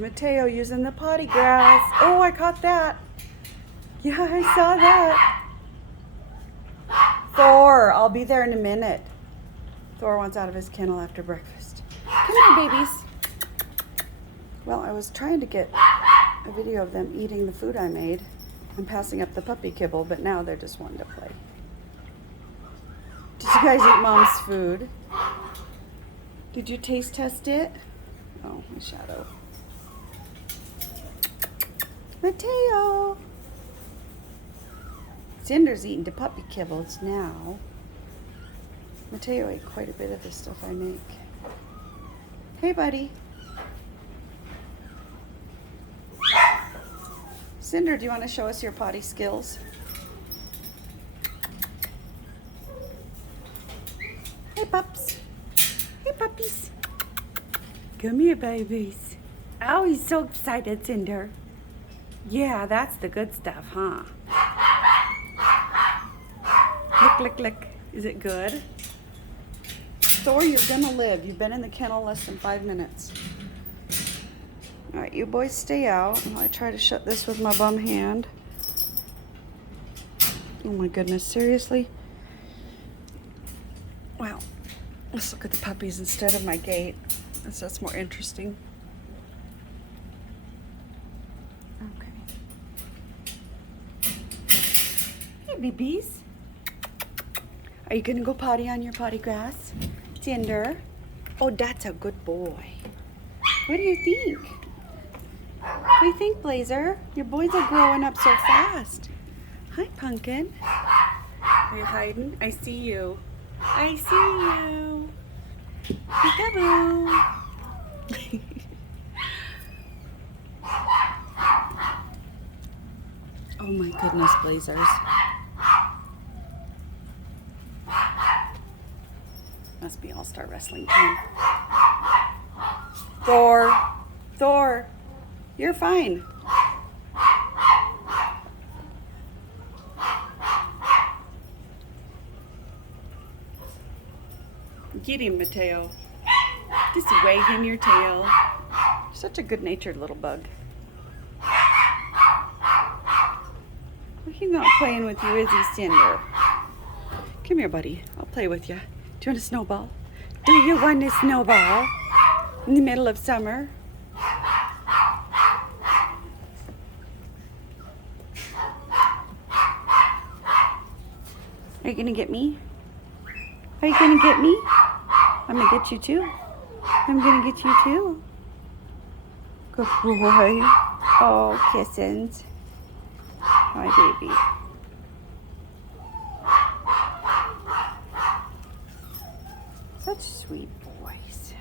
Mateo using the potty grass. Oh, I caught that. Yeah, I saw that. Thor, I'll be there in a minute. Thor wants out of his kennel after breakfast. Come here, babies. Well, I was trying to get a video of them eating the food I made. I'm passing up the puppy kibble, but now they're just wanting to play. Did you guys eat Mom's food? Did you taste test it? Oh, my shadow. Mateo! Cinder's eating the puppy kibbles now. Mateo ate quite a bit of the stuff I make. Hey, buddy. Cinder, do you want to show us your potty skills? Hey, pups. Hey, puppies. Come here, babies. Oh, he's so excited, Cinder. Yeah, that's the good stuff, huh? Lick, lick, lick. Is it good? Thor, you're gonna live. You've been in the kennel less than 5 minutes. All right, you boys stay out. I try to shut this with my bum hand. Oh my goodness, seriously? Wow. Let's look at the puppies instead of my gate. That's more interesting. Okay. Hey, babies. Are you gonna go potty on your potty grass? Cinder? Oh, that's a good boy. What do you think? What do you think, Blazer? Your boys are growing up so fast. Hi, Pumpkin. Are you hiding? I see you. I see you. Peekaboo. Oh my goodness, Blazers. Must be All-Star Wrestling team. Thor, you're fine. Get him, Mateo. Just wag him your tail. Such a good-natured little bug. Well, he's not playing with you, is he, Cinder? Come here, buddy. I'll play with you. Do you want a snowball? Do you want a snowball? In the middle of summer? Are you gonna get me? Are you gonna get me? I'm gonna get you too. I'm gonna get you too. Good boy. Oh, kissins. Hi, baby. Such sweet boys.